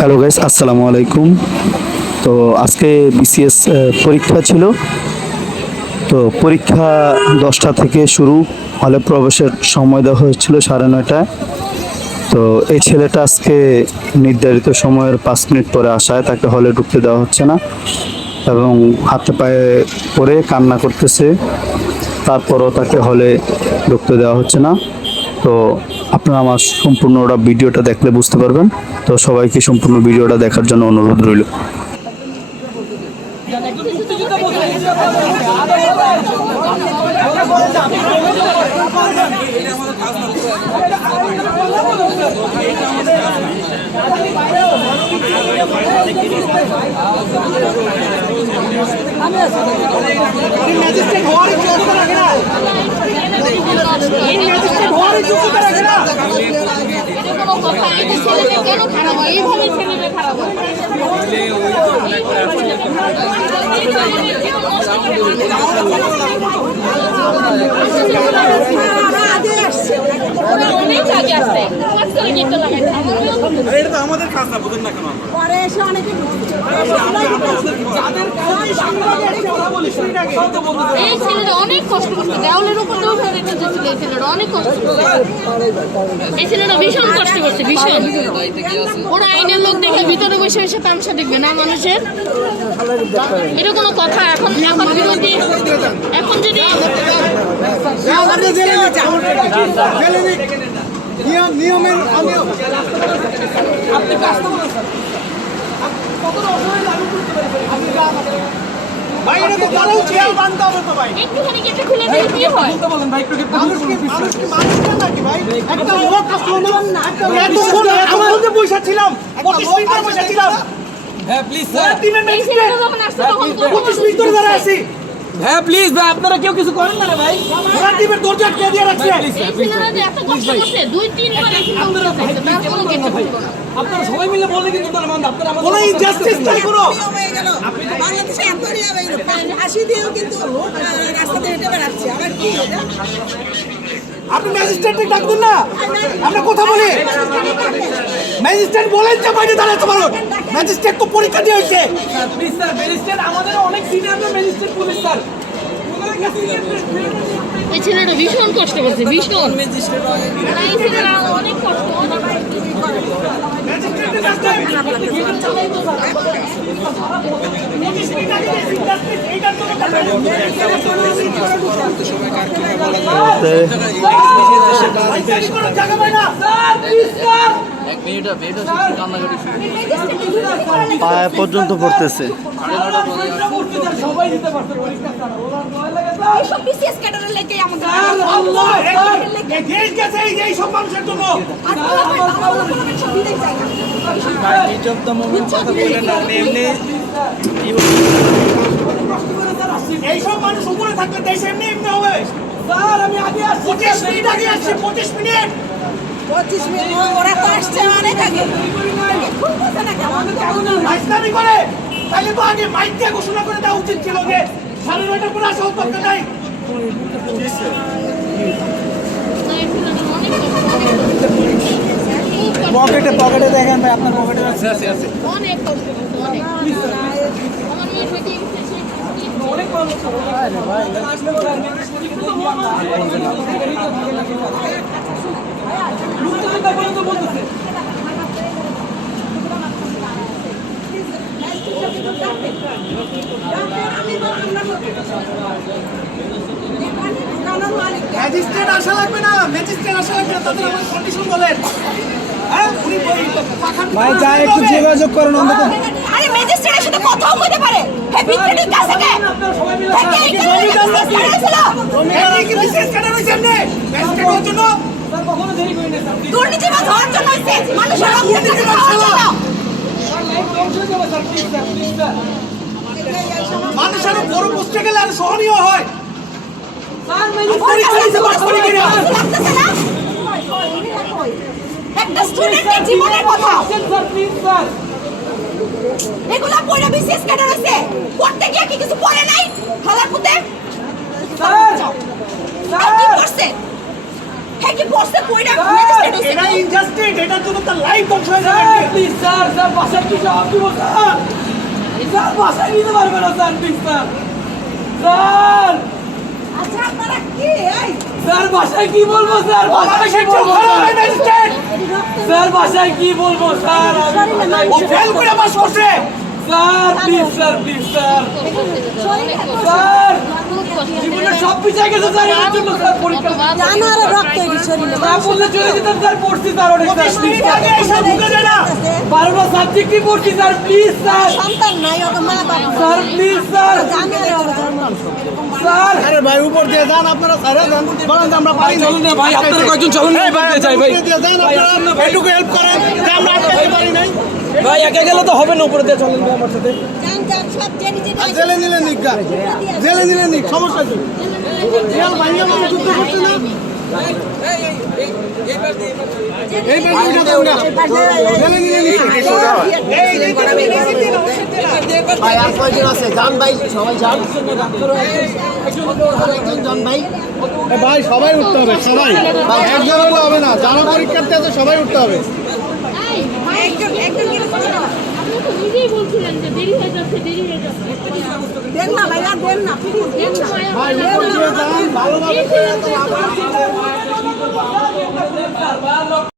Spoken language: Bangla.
হ্যালো গাইস, আসসালামু আলাইকুম। তো আজকে বিসিএস পরীক্ষা ছিল। তো পরীক্ষা 10টা থেকে শুরু, হলে প্রবেশের সময় দেওয়া হয়েছিল 9:30টায়। তো এই ছেলেটা আজকে নির্ধারিত সময়ের 5 মিনিট পরে আসায় তাকে হলে ঢুকতে দেওয়া হচ্ছে না এবং হাতে পায়ে পড়ে কান্না করতেছে। তারপরও তাকে হলে ঢুকতে দেওয়া হচ্ছে না। তো আপনারা আমার সম্পূর্ণ ভিডিওটা দেখলে বুঝতে পারবেন। তো সবাইকে সম্পূর্ণ ভিডিওটা দেখার জন্য অনুরোধ রইল। আমাদের কাজ না বুঝেন না কেন পরে এসে অনেকে এই ছেলেটা অনেক কষ্ট করছে, দেওয়ালের উপর দিয়ে উঠে রেখে যাচ্ছিল। এই ছেলেটা অনেক কষ্ট করছে, এই ছেলেটা ভীষণ কষ্ট করছে, ভীষণ। ওরা আইনের লোক দেখে ভিতরে বসে বসে তামসা দেখবে না মানুষের, এটা কোনো কথা? এখন এখন বিরোধী, এখন যদি নিয়মের ভাই এটা তো করা উচিত, বানতে হবে তো ভাই। একটুখানি কেটে খুলে দিলে কি হয়? বলেন ভাই, একটু মানুষ কি মানুষ না নাকি ভাই? একটা লোক আসলো না, একটা বলতে পয়সা ছিলাম, 25 মিনিট পয়সা ছিলাম। হ্যাঁ প্লিজ স্যার, টিমের এই ছেলেটা যখন আসছে তখন তো 25 মিনিট ধরে দাঁড়ায় আছি। হ্যাঁ প্লিজ ভাই, আপনারা কেউ কিছু করেন না রে ভাই। ওরা টিমের দরজা আটকে দিয়ে রাখছে। এই ছেলেটা যে এত কষ্ট করছে, 2-3 বার এসে উঠতে চাইছে, তারপরও কেটে খুললো না। আপনারা সবাই মিলে বললে কিন্তু তাহলে মানে আপনারা আমাদের কোনো ইনজাস্টিস চাই কোনো। হয়ে গেল বাংলাদেশে এত নিয়ে হাসি দিয়েও কিন্তু রাস্তাতে হেঁটে বেড়াচ্ছে। আবার কি এটা? আপনি ম্যাজিস্ট্রেটকে ডাক দিন না, আমরা কথা বলি। ম্যাজিস্ট্রেট বলেন যে বাইরে দাঁড়াতে পারো। ম্যাজিস্ট্রেট তো পরীক্ষা দিয়ে হয়েছে। প্লিজ স্যার, ম্যাজিস্ট্রেট আমাদের অনেক সিনিয়র ম্যাজিস্ট্রেট পুলিশ স্যার। এই ছেলেটা ভীষণ কষ্ট করছে, ভীষণ। এই ছেলেটা অনেক কষ্ট, অনেক ম্যাজিস্ট্রেটকে ডাক দেন। 25 মিনিট আগে ইনজাস্টিস এইটার জন্য কথা বলি। কোনো জায়গা পাই না। পায়ে পর্যন্ত পড়তেছে। সবাই দিতে পারছে পরীক্ষা স্যার। এইসব বিসিএস ক্যাডারের লেগেই আমাদের আল্লাহ এই দেশ গেছে এই সব মানুষের জন্য। আর সব বিদেশ যায় না। এই সব মানুষ উপরে থাকলে দেশ এমনি এমনি হবে। স্যার আমি আগে আসছি 25 মিনিট আগে আসছে, 25 মিনিট। 25 মিনিট ওরা তো আসছে অনেক আগে। খুলতেছে না কেন? রাজধানী করে তাহলে তো আগে মাইক দিয়ে ঘোষণা করে দেওয়া উচিত ছিল যে 9:30 পরে আসা দরকার নাই। পকেটে দেখেন ভাই, আপনার পকেটে আছে আছে অনেক কষ্ট করছে, অনেক। আমার মেয়ে বেটি অনেক ভালো ভাই আসলে স্যার ম্যাজিস্ট্রেট কিন্তু লুচ্চা পর্যন্ত বলতেছে। ম্যাজিস্ট্রেট আসা লাগবে না, ম্যাজিস্ট্রেট আসা লাগবে না, তাদের আমার কন্ডিশন বলেন। হ্যাঁ উনি ভাই যা একটু যোগাযোগ করুন অন্তত। আরে ম্যাজিস্ট্রেটের সাথে কথাও কইতে পারে। হে বিক্রেটের কাছে কে? হে কি কি বিশেষ কারণ হইছে এমনি ম্যাজিস্ট্রেট হওয়ার জন্য। স্যার কখনো দেরি করি না স্যার। দুর্নীতি বাদ হওয়ার জন্য হইছে। মানুষের রক্ত দিতে হওয়ার জন্য। মানুষের বড় পোস্টে গেলে আর সহনীয় হয়। একটা স্টুডেন্টের জীবনের কথা এগুলা পড়ে বিশেষ ক্যাডার আছে পড়তে গিয়ে কি কিছু পড়ে নাই হালার পুতে স্যার কি করছে হ্যাঁ কি পড়ছে কইরা ম্যাজিস্ট্রেট হইছে এটা ইনজাস্টিস, এটার জন্য তার লাইফ ধ্বংস হয়ে যাবে। প্লিজ স্যার, স্যার বাসায় কি জবাব দিব স্যার? স্যার বাসায় নিতে পারবে না স্যার, প্লিজ স্যার। স্যার, আচ্ছা আপনারা কি এই স্যার বাসায় কি বলবো স্যার? বাসায় কি বলবো স্যার? ম্যাজিস্ট্রেট স্যার বাসায় কি বলবো স্যার? ও ফেল করে পাস করছে। Sir please sir, please sir. অনেক কষ্ট। স্যার খুব কষ্ট। জীবনে সব পিছিয়ে গেছে স্যার, এর জন্য স্যার পরীক্ষা জানার রক্ত এর শরীরে না বললে চলে যেতাম স্যার, পড়ছি স্যার অনেক স্যার, প্লিজ স্যার। আগে এসব ঢুকে যায় না। 12টা সাবজেক্টই পড়ছি স্যার, প্লিজ স্যার। সন্তান নাই ওকে মা বাবা স্যার প্লিজ স্যার, জানার ধর্ম স্যার। আরে ভাই উপর দিয়ে যান আপনারা, স্যার যান, বলেন যে আমরা পারি না। চলুন না ভাই, আপনারা কয়েকজন চলুন না, বলতে চাই ভাই। উপরে দিয়ে যান আপনারা, এইটুকু হেল্প করেন যে আমরা আটকাতে পারি নাই। ভাই একা গেলে তো হবে না, উপরে দিয়ে চলেন ভাই আমার সাথে। জান জান সব জেনে জেনে জেলে নিলে নিক গা, জেলে নিলে নিক, সমস্যা কি? রিয়াল ভাইয়া মানে যুদ্ধ করছে না, এই পাশে উঠে যান গা, জেলে নিলে নিক। ভাই আর কয়জন আছে? যান ভাই, সবাই যান। আরেকজন যান ভাই। ভাই সবাই উঠতে হবে, সবাই, একজন হলে হবে না, যারা পরীক্ষার্থী আছে সবাই উঠতে হবে। এই, একজন একজন কি করছে আপনি তো নিজেই বলছিলেন যে দেরি হয়ে যাচ্ছে, দেরি হয়ে যাচ্ছে। দেন না ভাইয়া দেন না প্লিজ দেন না ভাই উপর দিয়ে যান, ভালোভাবে এই ছিলেন তো